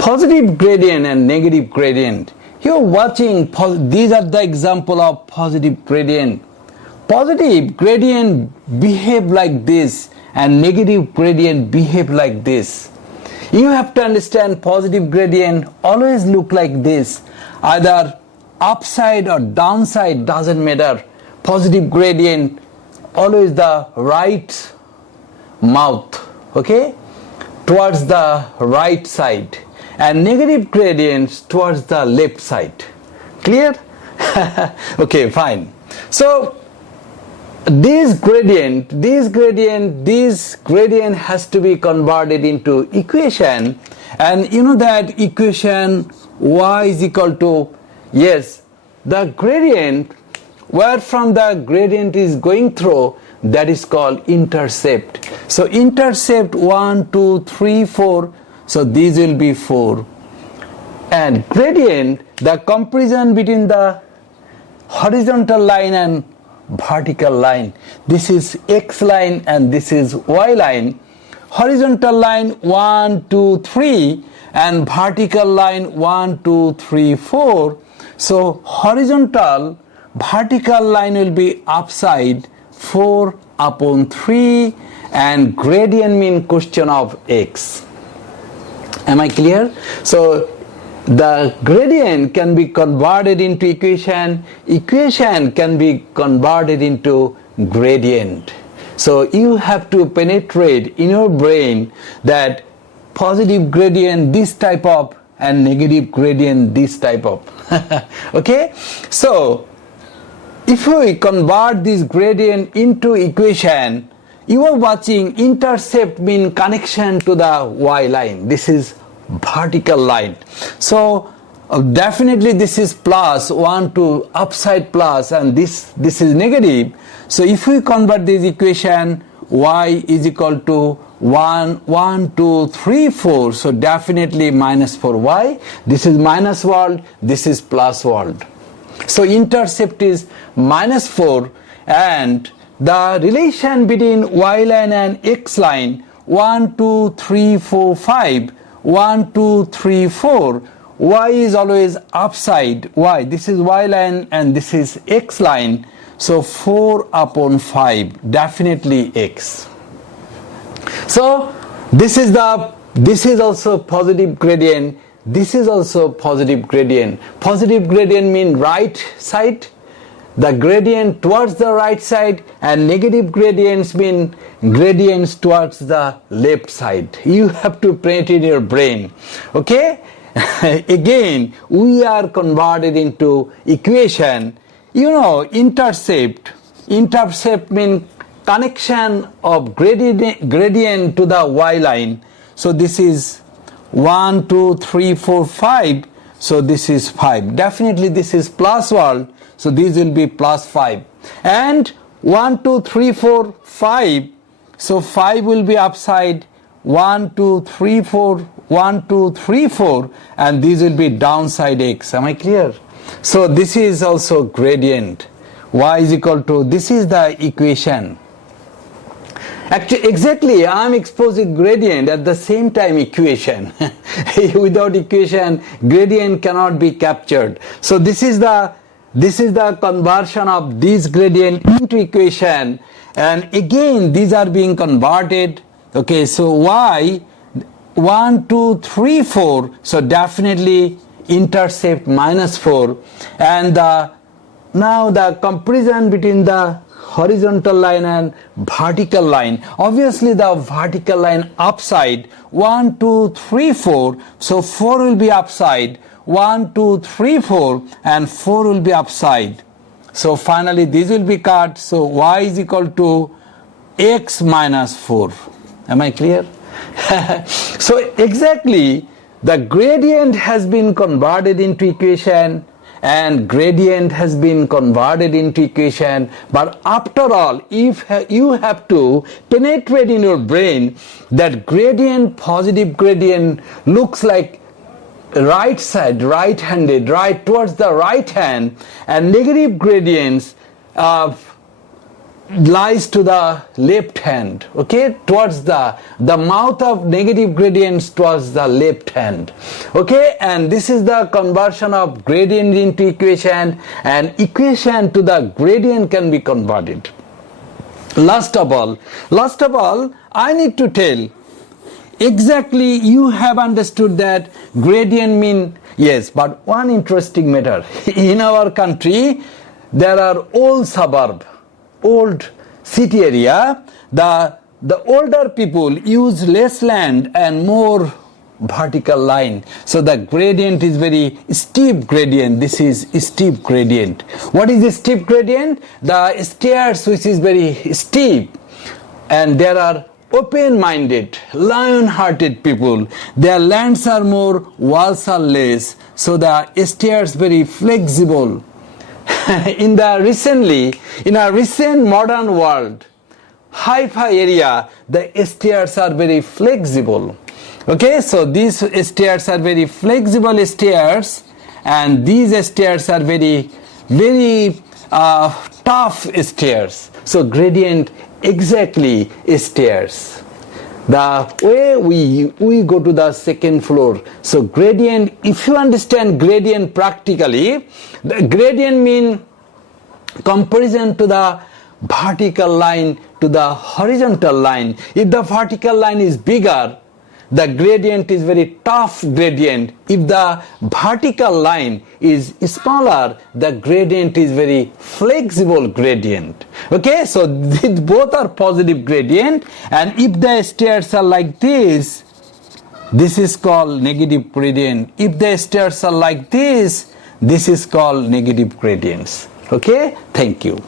positive gradient and negative gradient. You're watching, these are the example of positive gradient. Positive gradient behave like this and negative gradient behave like this. You have to understand positive gradient always look like this. Either upside or downside doesn't matter. Positive gradient always the right mouth, okay, towards the right side, and negative gradients towards the left side. Clear? Okay, fine. So this gradient has to be converted into equation, and you know that equation y is equal to, yes, the gradient where from the gradient is going through, that is called intercept. So intercept 1, 2, 3, 4, so these will be 4. And gradient, the comparison between the horizontal line and vertical line. This is x line and this is y line. Horizontal line 1, 2, 3 and vertical line 1, 2, 3, 4. So horizontal vertical line will be upside 4 upon 3 and gradient mean question of x. Am I clear? So the gradient can be converted into equation can be converted into gradient. So you have to penetrate in your brain that positive gradient this type of and negative gradient this type of. Okay, so if we convert this gradient into equation, you are watching intercept mean connection to the y line. This is vertical line. So definitely this is plus 1 to upside plus and this is negative. So if we convert this equation, y is equal to 1, 2, 3, 4. So definitely minus for y. This is minus world, this is plus world. So intercept is minus 4 and the relation between y line and x line 1, 2, 3, 4, 5, 1, 2, 3, 4. Y is always upside y. This is y line and this is x line. So 4 upon 5, definitely x. So this is also positive gradient. This is also positive gradient. Positive gradient mean right side, the gradient towards the right side, and negative gradients mean gradients towards the left side. You have to print in your brain. Okay? Again, we are converted into equation. You know, intercept mean connection of gradient to the y line. So this is 1, 2, 3, 4, 5. So this is 5. Definitely this is plus world. So this will be plus 5. And 1, 2, 3, 4, 5. So 5 will be upside 1, 2, 3, 4, 1, 2, 3, 4. And this will be downside x. Am I clear? So this is also gradient. Y is equal to, this is the equation. Actually, exactly, I am exposing gradient at the same time equation. Without equation, gradient cannot be captured. So this is the conversion of this gradient into equation, and again these are being converted. Okay, so y 1, 2, 3, 4. So definitely intercept minus 4, and now the comparison between the horizontal line and vertical line. Obviously the vertical line upside 1, 2, 3, 4. So 4 will be upside 1, 2, 3, 4 and 4 will be upside. So finally this will be cut. So y is equal to x minus 4. Am I clear? So exactly the gradient has been converted into equation and gradient has been converted into equation, but after all, if you have to penetrate in your brain that gradient, positive gradient looks like right side, right-handed, right towards the right hand, and negative gradients lies to the left hand, okay, towards the mouth of negative gradients towards the left hand, okay, and this is the conversion of gradient into equation, and equation to the gradient can be converted. Last of all, I need to tell exactly you have understood that gradient mean, yes, but one interesting matter, in our country there are old suburb, old city area, the older people use less land and more vertical line, so the gradient is very steep gradient. This is steep gradient. What is the steep gradient? The stairs which is very steep, and there are open-minded, lion-hearted people. Their lands are more, walls are less, so the stairs very flexible. In a recent modern world, hi-fi area, the stairs are very flexible. Okay, so these stairs are very flexible stairs, and these stairs are very tough stairs. So gradient exactly stairs. The way we go to the second floor. So gradient, if you understand gradient practically, the gradient mean comparison to the vertical line to the horizontal line. If the vertical line is bigger, the gradient is very tough gradient. If the vertical line is smaller, the gradient is very flexible gradient. Okay, so both are positive gradient, and if the stairs are like this is called negative gradient. If the stairs are like this is called negative gradients. Okay, thank you.